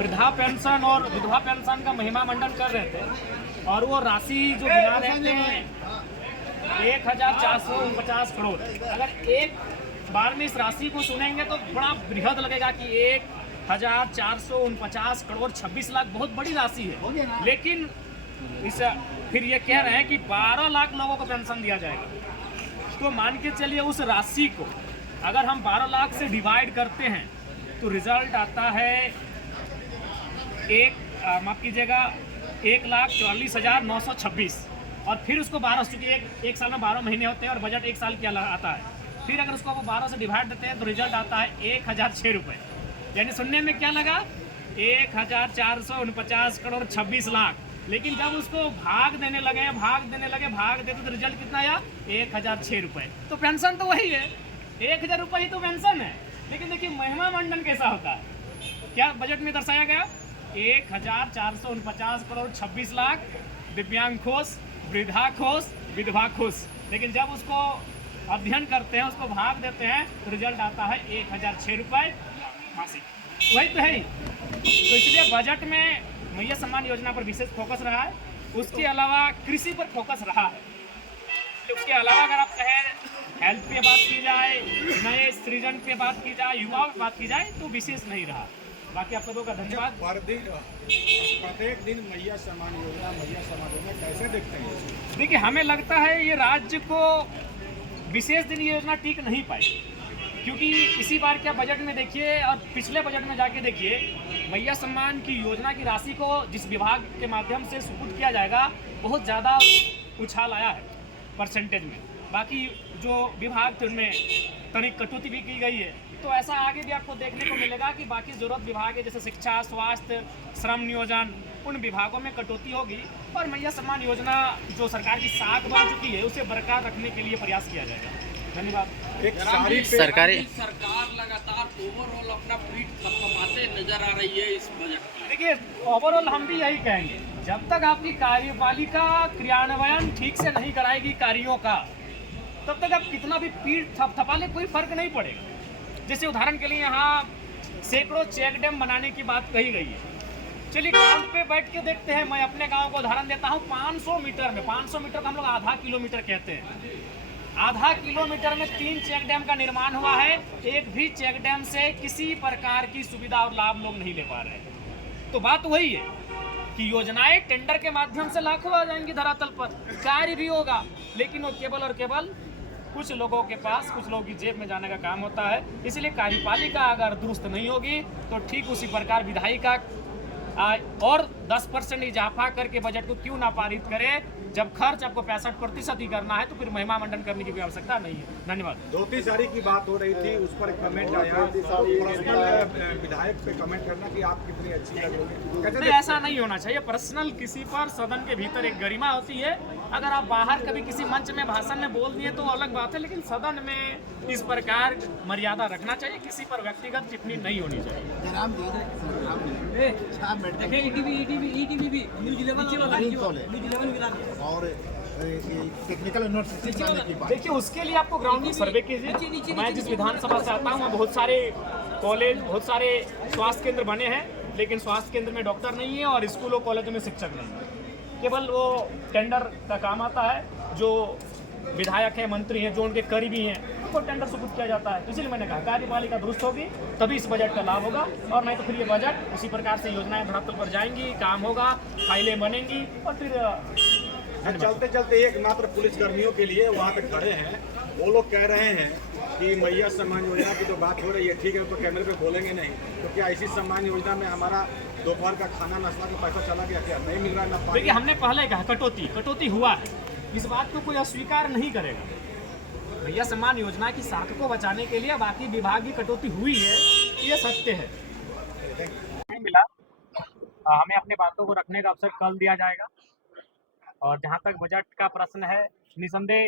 वृद्धा पेंशन और विधवा पेंशन का महिमा मंडन कर रहे थे और वो राशि जो गिना रहे थे 1449 करोड़। अगर एक बार में इस राशि को सुनेंगे तो बड़ा बृहद लगेगा कि 1449 करोड़ 26 लाख बहुत बड़ी राशि है, लेकिन इस फिर ये कह रहे हैं कि 12 लाख लोगों को पेंशन दिया जाएगा। तो मान के चलिए उस राशि को अगर हम 12 लाख से डिवाइड करते हैं तो रिजल्ट आता है माफ कीजिएगा 1,44,926 और फिर उसको 12, चूँकि एक साल में 12 महीने होते हैं और बजट एक साल के आता है, फिर अगर उसको 12 से डिवाइड देते हैं तो रिजल्ट आता है 1,006 रुपये। यानी सुनने में क्या लगा 1,449 करोड़ 26 लाख, लेकिन जब उसको भाग देने लगे तो रिजल्ट कितना आया 1,006 रुपये। तो पेंशन तो वही है, 1,000 रुपये ही तो पेंशन है। लेकिन देखिए महिमा मंडन कैसा होता है, क्या बजट में दर्शाया गया 1,449 करोड़ 26 लाख दिव्यांग खुश, वृद्धा खुश, विधवा खुश। लेकिन जब उसको अध्ययन करते हैं, उसको भाग देते हैं तो रिजल्ट आता है 1,006 रुपये मासिक। वही तो है ही। तो इसलिए बजट में मैया सम्मान योजना पर विशेष फोकस रहा है, उसके अलावा कृषि पर फोकस रहा है। उसके अलावा अगर आप कहें हेल्थ पे बात की जाए, नए सृजन पे बात की जाए, युवाओं पे बात की जाए तो विशेष नहीं रहा। बाकी आप सबों का धन्यवाद। प्रत्येक दिन मैया सम्मान योजना कैसे देखते हैं? देखिए हमें लगता है ये राज्य को विशेष दिन ये योजना टिक नहीं पाई, क्योंकि इसी बार क्या बजट में देखिए और पिछले बजट में जाके देखिए मैया सम्मान की योजना की राशि को जिस विभाग के माध्यम से सुपुर्द किया जाएगा बहुत ज़्यादा उछाल आया है परसेंटेज में। बाकी जो विभाग थे उनमें तनिक कटौती भी की गई है। तो ऐसा आगे भी आपको देखने को मिलेगा कि बाकी जरूरत विभाग है जैसे शिक्षा, स्वास्थ्य, श्रम नियोजन, उन विभागों में कटौती होगी और मैया सम्मान योजना जो सरकार की साख बन चुकी है उसे बरकरार रखने के लिए प्रयास किया जाएगा। धन्यवाद। एक सारी सरकार लगातार ओवरऑल अपना पीठ थपथपाते नजर आ रही है इस बजट में। देखिए ओवरऑल हम भी यही कहेंगे, जब तक आपकी कार्यपालिका क्रियान्वयन ठीक से नहीं कराएगी कार्यों का, तब तक आप कितना भी पीठ थपथपा ले कोई फर्क नहीं पड़ेगा। जैसे उदाहरण के लिए यहाँ सैकड़ों चेक डैम बनाने की बात कही गई है। चलिए ग्राउंड पे बैठ के देखते हैं। मैं अपने गांव को उदाहरण देता हूँ। 500 मीटर को हम लोग आधा किलोमीटर कहते हैं। आधा किलोमीटर में 3 चेक डैम का निर्माण हुआ है। एक भी चेक डैम से किसी प्रकार की सुविधा और लाभ लोग नहीं ले पा रहे हैं। तो बात वही है कि योजनाएं टेंडर के माध्यम से लाखों आ जाएंगी धरातल पर, कार्य भी होगा, लेकिन वो केवल और केवल कुछ लोगों के पास, कुछ लोगों की जेब में जाने का काम होता है। इसलिए कार्यपालिका अगर दुरुस्त नहीं होगी तो ठीक उसी प्रकार विधायिका और 10% इजाफा करके बजट को क्यों ना पारित करे। जब खर्च आपको 65% ही करना है तो फिर महिमा मंडन करने की कोई आवश्यकता नहीं है। धन्यवाद। धोती साड़ी की बात हो रही थी, उस पर कमेंट आया, पर्सनल विधायक पे कमेंट करना कि आप कितनी अच्छी लग रही नहीं, ऐसा नहीं होना चाहिए। पर्सनल किसी पर, सदन के भीतर एक गरिमा होती है। अगर आप बाहर कभी किसी मंच में भाषण में बोल दिए तो अलग बात है, लेकिन सदन में इस प्रकार मर्यादा रखना चाहिए। किसी पर व्यक्तिगत टिप्पणी नहीं होनी चाहिए। और टेक्निकल यूनिवर्सिटी बनाने की बात। देखिए उसके लिए आपको ग्राउंड में सर्वे कीजिए। मैं जिस विधानसभा से आता हूँ वहाँ बहुत सारे कॉलेज, बहुत सारे स्वास्थ्य केंद्र बने हैं, लेकिन स्वास्थ्य केंद्र में डॉक्टर नहीं है और स्कूलों कॉलेजों में शिक्षक नहीं है। केवल वो टेंडर का काम आता है। जो विधायक हैं, मंत्री हैं, जो उनके करीबी हैं, उनको टेंडर सुपुर्द किया जाता है। इसलिए मैंने कहा कार्यपालिका दुरुस्त होगी तभी इस बजट का लाभ होगा, और नहीं तो फिर ये बजट उसी प्रकार से योजनाएं धरातल पर जाएंगी, काम होगा, फाइलें बनेंगी और फिर चलते चलते एक मात्र पुलिस कर्मियों के लिए वहाँ पे खड़े हैं। वो लोग कह रहे हैं कि मैया सम्मान योजना की तो बात हो रही है, ठीक है, तो कैमरे पे बोलेंगे नहीं, तो क्या इसी सम्मान योजना में हमारा दोपहर का खाना नाश्ता का पैसा चला गया, क्या नहीं मिल रहा है ना पानी? देखिए हमने पहले कहा कटौती हुआ है, इस बात को कोई अस्वीकार नहीं करेगा। मैया सम्मान योजना की साख को बचाने के लिए बाकी विभाग की कटौती हुई है, ये सत्य है। नहीं मिला, हमें अपने बातों को रखने का अवसर कल दिया जाएगा। और जहाँ तक बजट का प्रश्न है, निसंदेह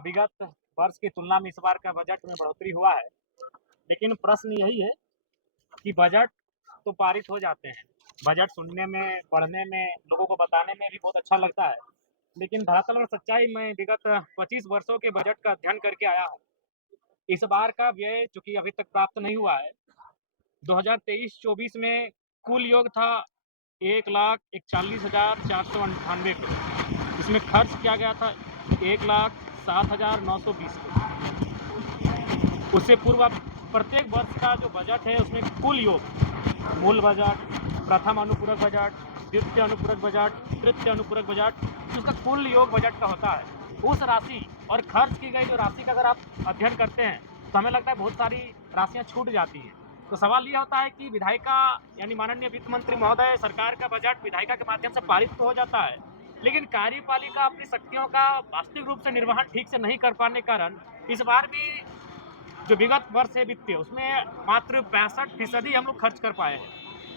विगत वर्ष की तुलना में इस बार का बजट में बढ़ोतरी हुआ है, लेकिन प्रश्न यही है कि बजट तो पारित हो जाते हैं, बजट सुनने में, पढ़ने में, लोगों को बताने में भी बहुत अच्छा लगता है, लेकिन धरातल और सच्चाई में विगत 25 वर्षों के बजट का अध्ययन करके आया हूँ। इस बार का व्यय चूंकि अभी तक प्राप्त नहीं हुआ है, 2023-24 में कुल योग था 1,41,498 करोड़। इसमें खर्च किया गया था 1,07,920 करोड़। उससे पूर्व प्रत्येक वर्ष का जो बजट है उसमें कुल योग, मूल बजट, प्रथम अनुपूरक बजट, द्वितीय अनुपूरक बजट, तृतीय अनुपूरक बजट, उसका कुल योग बजट का होता है। उस राशि और खर्च की गई जो राशि का अगर आप अध्ययन करते हैं तो हमें लगता है बहुत सारी राशियां छूट जाती हैं। तो सवाल ये होता है कि विधायिका यानी माननीय वित्त मंत्री महोदय, सरकार का बजट विधायिका के माध्यम से पारित तो हो जाता है, लेकिन कार्यपालिका अपनी शक्तियों का वास्तविक रूप से निर्वहन ठीक से नहीं कर पाने के कारण इस बार भी जो विगत वर्ष है वित्तीय, उसमें मात्र 65% हम लोग खर्च कर पाए हैं,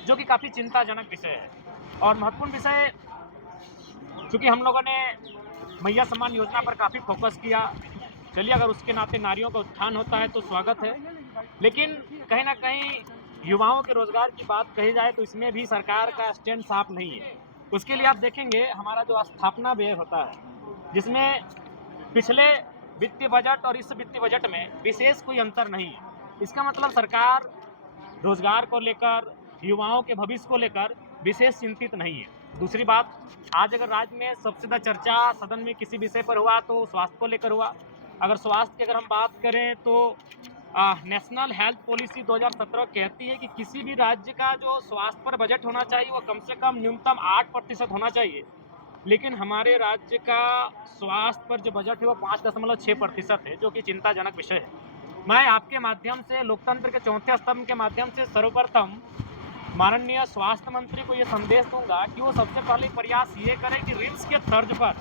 जो कि काफ़ी चिंताजनक विषय है। और महत्वपूर्ण विषय, चूँकि हम लोगों ने मैया सम्मान योजना पर काफ़ी फोकस किया, चलिए अगर उसके नाते नारियों का उत्थान होता है तो स्वागत है, लेकिन कहीं ना कहीं युवाओं के रोजगार की बात कही जाए तो इसमें भी सरकार का स्टैंड साफ नहीं है। उसके लिए आप देखेंगे हमारा जो स्थापना व्यय होता है, जिसमें पिछले वित्तीय बजट और इस वित्तीय बजट में विशेष कोई अंतर नहीं है। इसका मतलब सरकार रोजगार को लेकर, युवाओं के भविष्य को लेकर विशेष चिंतित नहीं है। दूसरी बात, आज अगर राज्य में सबसे ज़्यादा चर्चा सदन में किसी विषय पर हुआ तो स्वास्थ्य को लेकर हुआ। अगर स्वास्थ्य की अगर हम बात करें तो नेशनल हेल्थ पॉलिसी 2017 कहती है कि किसी भी राज्य का जो स्वास्थ्य पर बजट होना चाहिए वो कम से कम न्यूनतम 8% होना चाहिए, लेकिन हमारे राज्य का स्वास्थ्य पर जो बजट है वो 5.6% है, जो कि चिंताजनक विषय है। मैं आपके माध्यम से लोकतंत्र के चौथे स्तंभ के माध्यम से सर्वप्रथम माननीय स्वास्थ्य मंत्री को ये संदेश दूंगा कि वो सबसे पहले प्रयास ये करें कि रिम्स के तर्ज पर,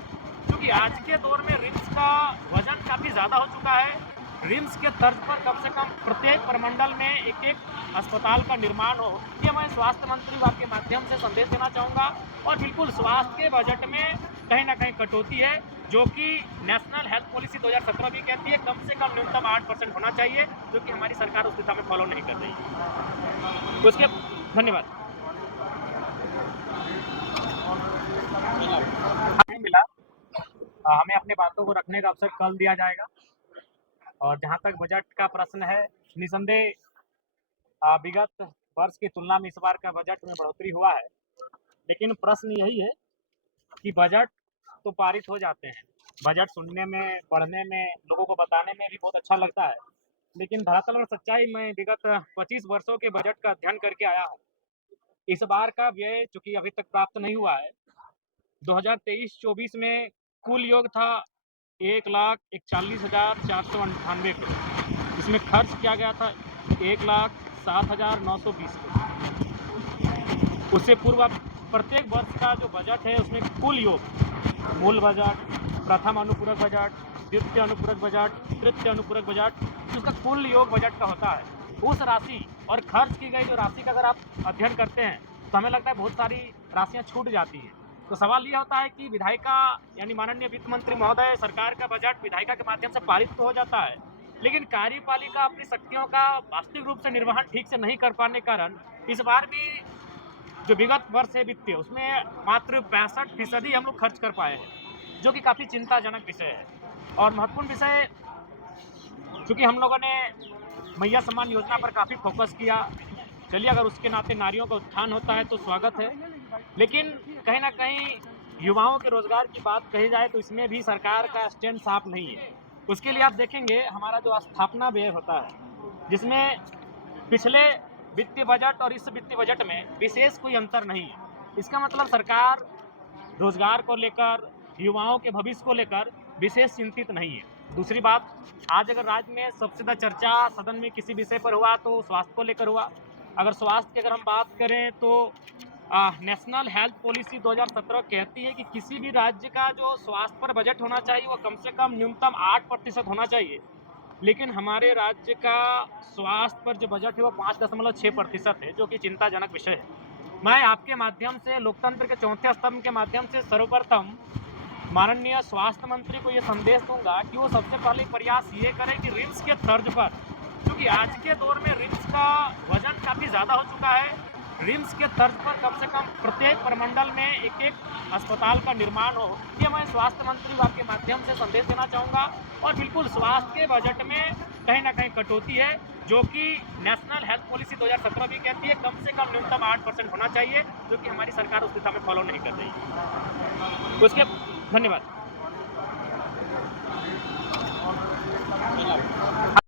क्योंकि आज के दौर में रिम्स का वजन काफ़ी ज़्यादा हो चुका है, रिम्स के तर्ज पर कम से कम प्रत्येक प्रमंडल में एक अस्पताल का निर्माण हो, ये मैं स्वास्थ्य मंत्री को आपके माध्यम से संदेश देना चाहूँगा। और बिल्कुल स्वास्थ्य के बजट में कहीं ना कहीं कटौती है, जो कि नेशनल हेल्थ पॉलिसी 2017 भी कहती है कम से कम न्यूनतम 8% होना चाहिए, जो कि हमारी सरकार उस दिशा में फॉलो नहीं कर रही है। उसके धन्यवाद। मिला, हमें अपने बातों को रखने का अवसर कल दिया जाएगा। और जहां तक बजट का प्रश्न है, निसंदेह विगत वर्ष की तुलना में इस बार का बजट में बढ़ोतरी हुआ है, लेकिन प्रश्न यही है कि बजट तो पारित हो जाते हैं, बजट सुनने में, पढ़ने में, लोगों को बताने में भी बहुत अच्छा लगता है, लेकिन धरातल और सच्चाई में विगत 25 वर्षों के बजट का अध्ययन करके आया हूँ। इस बार का व्यय चूँकि अभी तक प्राप्त नहीं हुआ है, 2023-24 में कुल योग था 1,41,498 करोड़। इसमें खर्च किया गया था 1,07,920 करोड़। उससे पूर्व प्रत्येक वर्ष का जो बजट है उसमें कुल योग, मूल बजट, प्रथम अनुपूरक बजट, द्वितीय अनुपूरक बजट, तृतीय अनुपूरक बजट, उसका कुल योग बजट का होता है। उस राशि और खर्च की गई जो राशि का अगर आप अध्ययन करते हैं तो हमें लगता है बहुत सारी राशियां छूट जाती हैं। तो सवाल ये होता है कि विधायिका यानी माननीय वित्त मंत्री महोदय, सरकार का बजट विधायिका के माध्यम से पारित तो हो जाता है, लेकिन कार्यपालिका अपनी शक्तियों का वास्तविक रूप से निर्वहन ठीक से नहीं कर पाने के कारण इस बार भी जो विगत वर्ष है वित्तीय, उसमें मात्र 65% हम लोग खर्च कर पाए हैं, जो कि काफ़ी चिंताजनक विषय है। और महत्वपूर्ण विषय, चूँकि हम लोगों ने मैया सम्मान योजना पर काफ़ी फोकस किया, चलिए अगर उसके नाते नारियों का उत्थान होता है तो स्वागत है, लेकिन कहीं ना कहीं युवाओं के रोजगार की बात कही जाए तो इसमें भी सरकार का स्टैंड साफ नहीं है। उसके लिए आप देखेंगे हमारा जो स्थापना व्यय होता है, जिसमें पिछले वित्तीय बजट और इस वित्तीय बजट में विशेष कोई अंतर नहीं है। इसका मतलब सरकार रोजगार को लेकर, युवाओं के भविष्य को लेकर विशेष चिंतित नहीं है। दूसरी बात, आज अगर राज्य में सबसे ज़्यादा चर्चा सदन में किसी विषय पर हुआ तो स्वास्थ्य को लेकर हुआ। अगर स्वास्थ्य की अगर हम बात करें तो नेशनल हेल्थ पॉलिसी 2017 कहती है कि किसी भी राज्य का जो स्वास्थ्य पर बजट होना चाहिए वो कम से कम न्यूनतम 8% होना चाहिए, लेकिन हमारे राज्य का स्वास्थ्य पर जो बजट है वो 5.6% है, जो कि चिंताजनक विषय है। मैं आपके माध्यम से लोकतंत्र के चौथे स्तंभ के माध्यम से सर्वप्रथम माननीय स्वास्थ्य मंत्री को ये संदेश दूंगा कि वो सबसे पहले प्रयास ये करें कि रिम्स के तर्ज पर, क्योंकि आज के दौर में रिम्स का वजन काफ़ी ज़्यादा हो चुका है, रिम्स के तर्ज पर कम से कम प्रत्येक प्रमंडल में एक अस्पताल का निर्माण हो, ये मैं स्वास्थ्य मंत्री को आपके माध्यम से संदेश देना चाहूँगा। और बिल्कुल स्वास्थ्य के बजट में कहीं ना कहीं कटौती है, जो कि नेशनल हेल्थ पॉलिसी 2017 भी कहती है कम से कम न्यूनतम 8% होना चाहिए, जो कि हमारी सरकार उस दिशा में फॉलो नहीं कर रही है। उसके धन्यवाद।